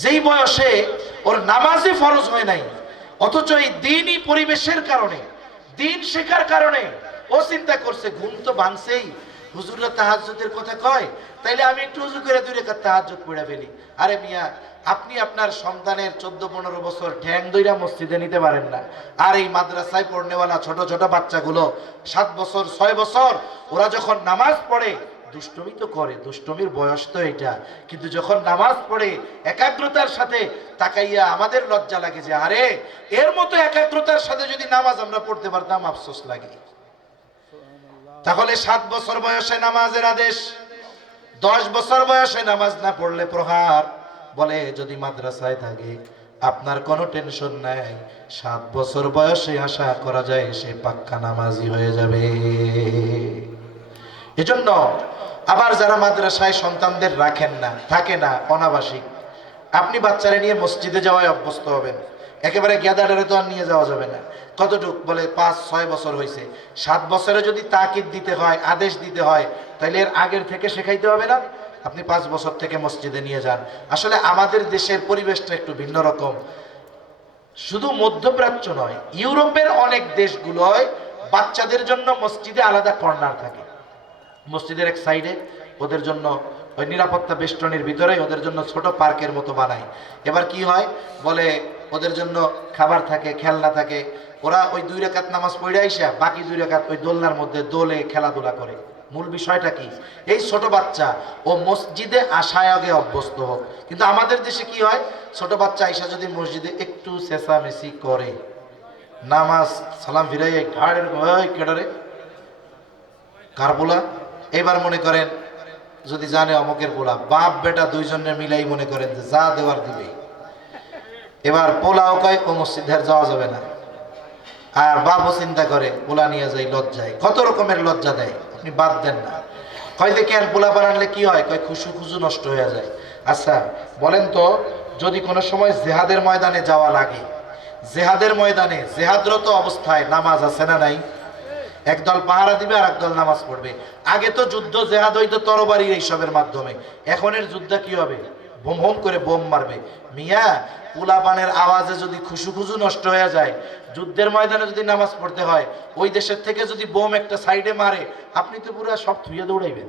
যেই বয়সে ওর নামাজই ফরজ হয় নাই, অথচ এই দিনই পরিবেশের কারণে, দিন শেখার কারণে ও চিন্তা করছে, ঘুম তো ভাঙছেই। হুজুররা তাহাজ্জুদের কথা কয়, তাইলে আমি একটু হুজুর করে দুই রেখা তাহাজ্জুদ পড়ে ফেলি। আরে মিয়া, আপনি আপনার সন্তানের চোদ্দ পনেরো বছর ঠ্যাং দইরা মসজিদে নিতে পারেন না। আর এই মাদ্রাসায় পড়নেওয়ালা ছোট ছোট বাচ্চাগুলো সাত বছর, ছয় বছর, ওরা যখন নামাজ পড়ে দুষ্টমি তো করে, দুষ্টমির বয়স তো এটা। কিন্তু যখন নামাজ পড়ে, একাগ্রতার সাথে তাকাইয়া আমাদের লজ্জা লাগে যে, আরে, এর মতো একাগ্রতার সাথে যদি নামাজ আমরা পড়তে পারতাম, আফসোস লাগে। তাহলে সাত বছর বয়সে নামাজের আদেশ, দশ বছর বয়সে নামাজ না পড়লে প্রহার। বলে, যদি মাদ্রাসায় থাকে, আপনার কোনো টেনশন নাই, সাত বছর বয়সে আশা করা যায় সে পাক্কা নামাজি হয়ে যাবে। এজন্য আবার যারা মাদ্রাসায় সন্তানদের রাখেন না, থাকে না, অনাবাসিক, আপনি বাচ্চারা নিয়ে মসজিদে যাওয়ায় অভ্যস্ত হবেন। একেবারে গ্যাদারে তো আর নিয়ে যাওয়া যাবে না। কতটুক বলে পাঁচ, ছয় বছর হয়েছে। সাত বছরে যদি তাকিদ দিতে হয়, আদেশ দিতে হয় তাহলে এর আগের থেকে শেখাইতে হবে না? আপনি পাঁচ বছর থেকে মসজিদে নিয়ে যান। আসলে আমাদের দেশের পরিবেশটা একটু ভিন্ন রকম। শুধু মধ্যপ্রাচ্য নয়, ইউরোপের অনেক দেশগুলোয় বাচ্চাদের জন্য মসজিদে আলাদা কর্নার থাকে। মসজিদের এক সাইডে ওদের জন্য ওই নিরাপত্তা বেষ্টনীর ভিতরে ওদের জন্য ছোট পার্কের মতো বানায়। এবার কি হয়? বলে ওদের জন্য খাবার থাকে, খেলনা থাকে। ওরা ওই দুই রেখাত নামাজ পড়ে আইসা বাকি দুই রেখাত ওই দোলনার মধ্যে দোলে খেলাধুলা করে। মূল বিষয়টা কি? এই ছোট বাচ্চা ও মসজিদে আসায় আগে অভ্যস্ত হোক। কিন্তু আমাদের দেশে কি হয়? ছোট বাচ্চা আইসা যদি মসজিদে একটু চেঁচামেচি করে, নামাজ সালাম ফিরাই কার পোলা এবার মনে করেন, যদি জানে অমকের পোলা, বাপ বেটা দুইজনের মিলাই মনে করেন যে যা দেওয়ার দিবে এবার পোলাও কয়, ও মসজিদে আর যাওয়া যাবে না। আর বাপও চিন্তা করে, পোলা নিয়ে যাই, লজ্জায়। কত রকমের লজ্জা দেয়, আপনি বাদ দেন না। কয়, দেখে আর পোলা বানালে কি হয়? কয়, খুশু খুশু নষ্ট হয়ে যায়। আচ্ছা বলেন তো, যদি কোনো সময় জেহাদের ময়দানে যাওয়া লাগে, জেহাদের ময়দানে জেহাদরত অবস্থায় নামাজ আছে না নাই? একদল পাহারা দিবে আর একদল নামাজ পড়বে। আগে তো যুদ্ধ, জেহাদ হইতো তরবারির এইসবের মাধ্যমে। এখনের যুদ্ধ কি হবে? বোম হোম করে বোম মারবে। মিয়া, পুলাপানের আওয়াজে যদি খুশু খুশু নষ্ট হয়ে যায়, যুদ্ধের ময়দানে যদি নামাজ পড়তে হয়, ওই দেশের থেকে যদি বোম একটা সাইডে মারে, আপনি তো পুরো সব থুয়ে দৌড়াইবেন।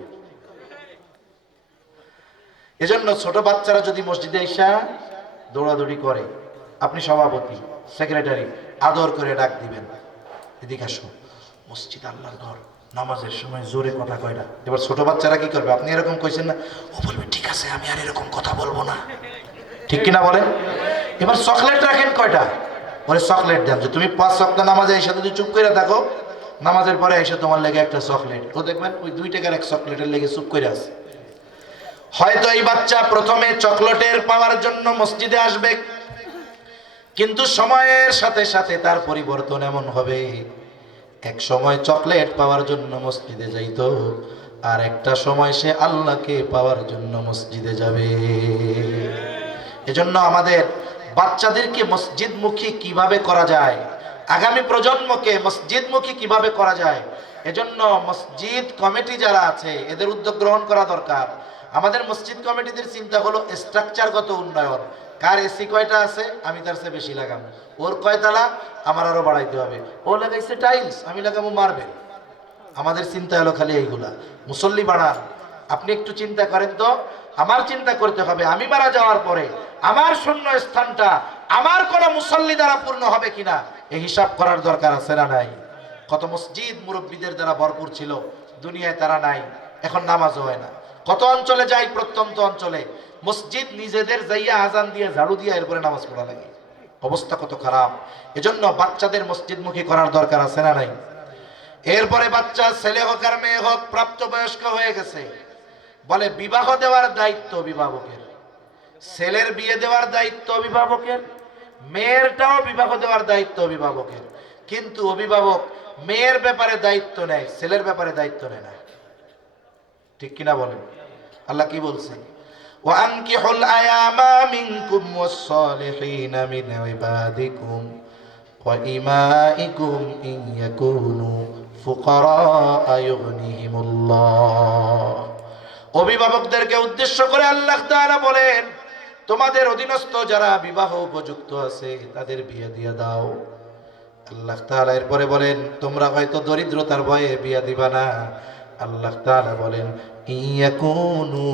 এজন্য ছোট বাচ্চারা যদি মসজিদে এসা দৌড়াদৌড়ি করে, আপনি সভাপতি, সেক্রেটারি, আদর করে ডাক দিবেন। এদিকে আসুন। মসজিদ, আল্লাহর ঘর, নামাজের সময় জোরে কথা কয় না। এবার ছোট বাচ্চারা কি করবে? আপনি এরকম কইছেন না? ও বলবে, ঠিক আছে, আমি আর এরকম কথা বলব না। ঠিক কিনা বলেন এবার চকলেট রাখেন কয়টা? বলে চকলেট দেন। যে তুমি পাঁচ সপ্তাহ নামাজে এসে যদি চুপ করে থাকো, নামাজের পরে এসে তোমার লেগে একটা চকলেট ও দেখবেন, ওই দুই টাকার এক চকলেটের লেগে চুপ করে আছে। হয়তো এই বাচ্চা প্রথমে চকলেটের পাওয়ার জন্য মসজিদে আসবে, কিন্তু সময়ের সাথে সাথে তার পরিবর্তন এমন হবে। এক সময় চকলেট পাওয়ার জন্য মসজিদে যাইতো, আর একটা সময় সে আল্লাহকে পাওয়ার জন্য মসজিদে যাবে। এজন্য আমাদের বাচ্চাদেরকে মসজিদমুখী কীভাবে করা যায়, আগামী প্রজন্মকে মসজিদমুখী কীভাবে করা যায়, এজন্য মসজিদ কমিটি যারা আছে, এদের উদ্যোগ গ্রহণ করা দরকার। আমাদের মসজিদ কমিটিদের চিন্তা হলো স্ট্রাকচারগত উন্নয়ন কার এসি কয়টা আছে? আমি তার চেয়ে বেশি লাগাবো। ওর কয়তলা আমার আরও বাড়াইতে হবে। ও লাগাইছে টাইলস আমি লাগাবো মার্বেল আমাদের চিন্তা হলো খালি এইগুলা। মুসল্লি বাড়ান। আপনি একটু চিন্তা করেন তো। আমার চিন্তা করতে হবে। আমি মারা যাওয়ার পরে আমার শূন্য স্থানটা আমার কোন মুসল্লি দ্বারা পূর্ণ হবে কিনা এই হিসাব করার দরকার আছে না নাই? কত মসজিদ মুরব্বীদের দ্বারা ভরপুর ছিল। দুনিয়ায় তারা নাই। এখন নামাজও হয় না। কত অঞ্চলে যাই প্রত্যন্ত অঞ্চলে মসজিদ নিজেদের যাইয়া আজান দিয়ে ঝাড়ু দিয়ে এরপরে নামাজ পড়া লাগে। অবস্থা কত খারাপ। এজন্য বাচ্চাদের মসজিদমুখী করার দরকার আছে না নাই? এরপরে বাচ্চা ছেলে হোক আর মেয়ে হোক, প্রাপ্তবয়স্ক হয়ে গেছে। বলে বিবাহ দেওয়ার দায়িত্ব অভিভাবকের। ছেলের বিয়ে দেওয়ার দায়িত্ব অভিভাবকের। মেয়েরটাও বিবাহ দেওয়ার দায়িত্ব অভিভাবকের। কিন্তু অভিভাবক মেয়ের ব্যাপারে দায়িত্ব নেয়, ছেলের ব্যাপারে দায়িত্ব নেয় না। ঠিক কিনা বলেন? আল্লাহ কি বলছে? وأنكحوا الأيام منكم والصالحين من عبادكم وإمائكم إن يكونوا فقراء يغنيهم الله অভিভাবকদেরকে উদ্দেশ্য করে আল্লাহ তাআলা বলেন তোমাদের অধীনস্থ যারা বিবাহ উপযুক্ত আছে তাদের বিয়ে দিয়ে দাও আল্লাহ তাআলা এরপরে বলেন তোমরা হয়তো দরিদ্রতার ভয়ে বিয়া দিবা না আল্লাহ তাআলা বলেন, ইয়াকুনু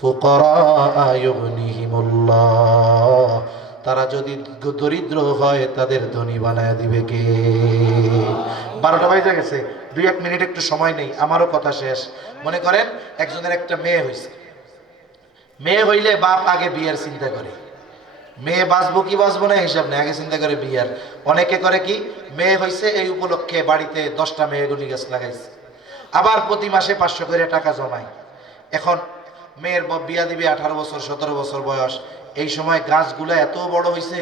ফুকারা ইউগনিহিমুল্লাহ। তারা যদি দরিদ্র হয়, তাদের ধনী বানায় দিবে কে? বারোটা বাজে গেছে দুই এক মিনিট একটু সময় নেই, আমারও কথা শেষ। মনে করেন, একজনের একটা মেয়ে হয়েছে মেয়ে হইলে বাপ আগে বিয়ের চিন্তা করে। মেয়ে বাঁচবো কি বাঁচবো না, হিসাব নেই, আগে চিন্তা করে বিয়ার। অনেকে করে কি, মেয়ে হয়েছে এই উপলক্ষে বাড়িতে দশটা মেয়েগুলি গাছ লাগাইছে। আবার প্রতি মাসে পাঁচশো করে টাকা জমাই। এখন মেয়ের বিয়া দিবে, আঠারো বছর, সতেরো বছর বয়স। এই সময় গাছগুলো এত বড় হয়েছে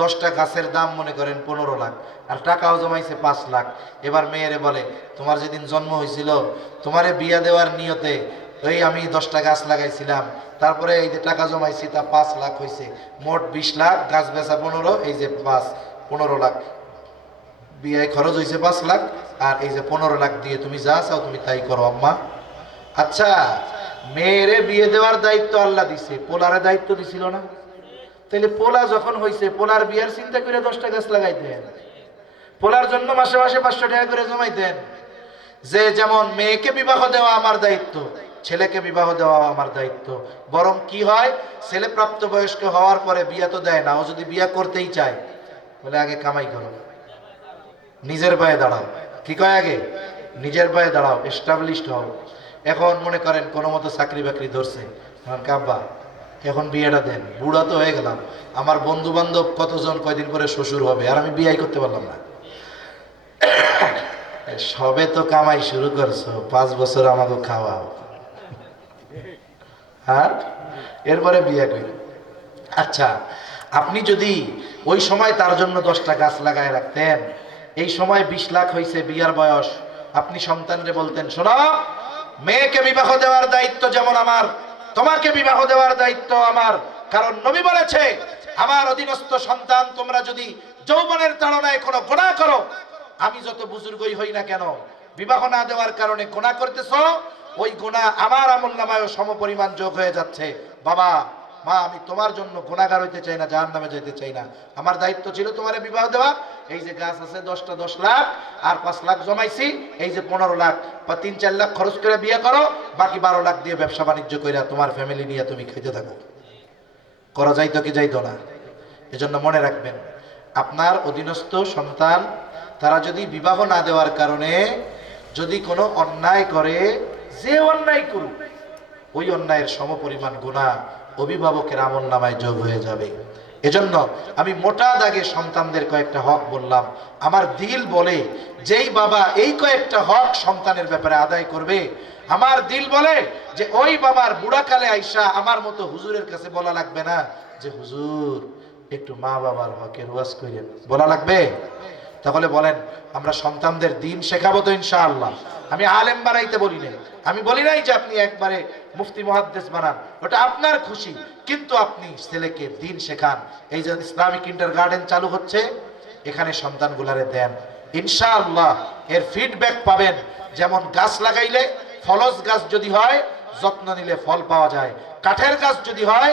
দশটা গাছের দাম মনে করেন পনেরো লাখ, আর টাকাও জমাইছে পাঁচ লাখ। এবার মেয়েরে বলে, তোমার যেদিন জন্ম হয়েছিল তোমারে বিয়া দেওয়ার নিয়তে ওই আমি দশটা গাছ লাগাইছিলাম। তারপরে এই যে টাকা জমাইছি তা পাঁচ লাখ হয়েছে মোট বিশ লাখ, গাছ বেচা পনেরো, এই যে পাঁচ, পনেরো লাখ। বিয়ে খরচ হয়েছে পাঁচ লাখ, আর এই যে পনেরো লাখ দিয়ে তুমি যা চাও তুমি তাই করো, আম্মা। আচ্ছা মেয়েরে বিয়ে দেওয়ার দায়িত্ব আল্লাহ দিছে, পোলারে দায়িত্ব দিছিল না। তাহলে পোলা যখন হয়েছে পোলার বিয়ার চিন্তা করে দশটা গাছ লাগাইতেন। পোলার জন্য মাসে মাসে পাঁচশো টাকা করে জমাইতেন। যে যেমন মেয়েকে বিবাহ দেওয়া আমার দায়িত্ব, ছেলেকে বিবাহ দেওয়া আমার দায়িত্ব। বরং কি হয়, ছেলে প্রাপ্তবয়স্ক হওয়ার পরে বিয়া তো দেয় না, ও যদি বিয়া করতেই চায় বলে আগে কামাই করো। নিজের পায়ে দাঁড়াও। কি কয় আগে? নিজের পায়ে দাঁড়াও এস্টাবলিশড হও। এখন মনে করেন কোনো মতো চাকরি বাকরি ধরছে। কাব্বা এখন বিয়েটা দেন। বুড়া তো হয়ে গেলাম। আমার বন্ধু বান্ধব কতজন কয়দিন পরে শ্বশুর হবে? আর আমি বিয়ে করতে পারলাম না। সবে তো কামাই শুরু করছ, পাঁচ বছর আমাকে খাওয়াও। হ্যাঁ? এরপরে বিয়ে করি। আচ্ছা আপনি যদি ওই সময় তার জন্য দশটা গাছ লাগায় রাখতেন এই সময় বিশ লাখ হয়েছে বিয়ার বয়স। আপনি সন্তানরে বলতেন, শোনো, মেয়েকে বিবাহ দেওয়ার দায়িত্ব যেমন আমার, তোমাকে বিবাহ দেওয়ার দায়িত্ব আমার। কারণ নবী বলেছে, আমার অধীনস্থ সন্তান, তোমরা যদি যৌবনের তাড়নায় কোনো গোনা করো, আমি যত বুজুর্গই হই না কেন, বিবাহ না দেওয়ার কারণে গোনা করতেছ, ওই গোনা আমার আমল নামায়ও সমপরিমাণ যোগ হয়ে যাচ্ছে। বাবা মা, আমি তোমার জন্য গুণাগার হইতে চাই না জাহান নামে যেতে চাই না। আমার দায়িত্ব ছিল তোমার বিবাহ দেওয়া। এই যে গাছ আছে, দশটা দশ লাখ, আর পাঁচ লাখ জমাইছি, এই যে পনেরো লাখ। বা তিন চার লাখ খরচ করে বিয়ে করো, বাকি বারো লাখ দিয়ে ব্যবসা বাণিজ্য করে তোমার ফ্যামিলি নিয়ে তুমি খেতে থাকো। করা যাইতো কি যাইতো না। এজন্য মনে রাখবেন, আপনার অধীনস্থ সন্তান, তারা যদি বিবাহ না দেওয়ার কারণে যদি কোনো অন্যায় করে, যে অন্যায় করুক, ওই অন্যায়ের সমপরিমাণ গুণা অভিভাবকের আমল নামায় যোগ হয়ে যাবে। এজন্য আমি মোটা দাগে সন্তানদের কয়েকটা হক বললাম। আমার দিল বলে, যেই বাবা এই কয়েকটা হক সন্তানের ব্যাপারে আদায় করবে, আমার দিল বলে যে ওই বাবার বুড়াকালে আইসা আমার মতো হুজুরের কাছে বলা লাগবে না যে, হুজুর, একটু মা বাবার হকের ওয়াজ করেন বলা লাগবে? তাহলে বলেন, আমরা সন্তানদের দিন শেখাবো তো ইনশাআল্লাহ। আমি আলেম বানাইতে বলি নাই। আমি বলি নাই যে আপনি একবারে মুফতি মহাদ্দেশ বানান। ওটা আপনার খুশি, কিন্তু আপনি ছেলেকে দিন শেখান। এই যে ইসলামিক ইন্টার গার্ডেন চালু হচ্ছে, এখানে সন্তানগুলারে দেন। ইনশাআল্লাহ এর ফিডব্যাক পাবেন। যেমন গাছ লাগাইলে ফলস গাছ যদি হয়, যত্ন নিলে ফল পাওয়া যায়। কাঠের গাছ যদি হয়,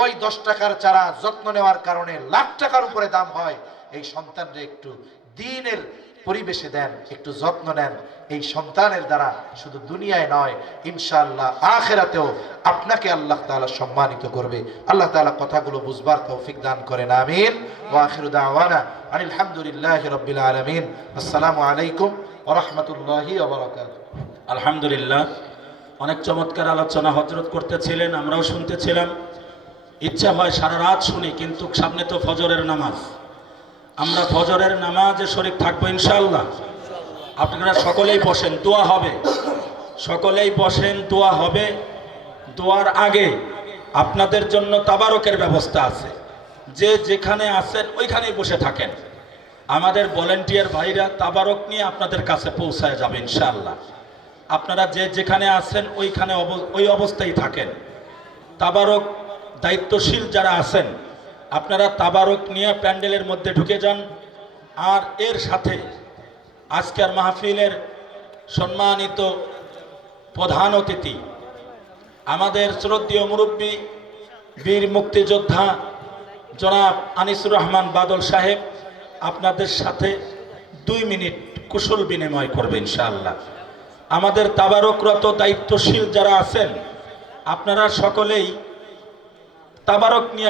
ওই দশ টাকার চারা যত্ন নেওয়ার কারণে লাখ টাকার উপরে দাম হয়। এই সন্তানরে একটু দিনের পরিবেশে দেন, একটু যত্ন নেন। এই সন্তানের দ্বারা শুধু দুনিয়ায় নয়, ইনশাআল্লাহ আখেরাতেও আপনাকে আল্লাহ তাআলা সম্মানিত করবে। আল্লাহ তাআলা কথাগুলো বুঝবার তৌফিক দান করেন, আমিন। ওয়া আখিরু দাওয়ানা আনিল হামদুলিল্লাহি রাব্বিল আলামিন। আসসালামু আলাইকুম ওয়া আলহামদুলিল্লাহ, অনেক চমৎকার আলোচনা হজরত করতেছিলেন, আমরাও শুনতেছিলাম। ইচ্ছা হয় সারা রাত শুনি, কিন্তু সামনে তো ফজরের নামাজ। আমরা ফজরের নামাজে শরীর থাকব ইনশাল্লাহ আপনারা সকলেই বসেন, দোয়া হবে। সকলেই বসেন, দোয়া হবে। দোয়ার আগে আপনাদের জন্য তাবারকের ব্যবস্থা আছে। যে যেখানে আছেন, ওইখানেই বসে থাকেন। আমাদের ভলেন্টিয়ার ভাইরা তাবারক নিয়ে আপনাদের কাছে পৌঁছায় যাবে ইনশাল্লাহ আপনারা যে যেখানে আছেন, ওইখানে ওই অবস্থায় থাকেন। তাবারক দায়িত্বশীল যারা আছেন আপনারা তাবারক নিয়ে প্যান্ডেলের মধ্যে ঢুকে যান। আর এর সাথে আজকের মাহফিলের সম্মানিত প্রধান অতিথি, আমাদের শ্রদ্ধীয় মুরব্বী, বীর মুক্তিযোদ্ধা জনাব আনিসুর রহমান বাদল সাহেব, আপনাদের সাথে দুই মিনিট কুশল বিনিময় করবে ইনশাআল্লাহ। আমাদের তাবারকরত দায়িত্বশীল যারা আছেন, আপনারা সকলেই তাবারক নিয়ে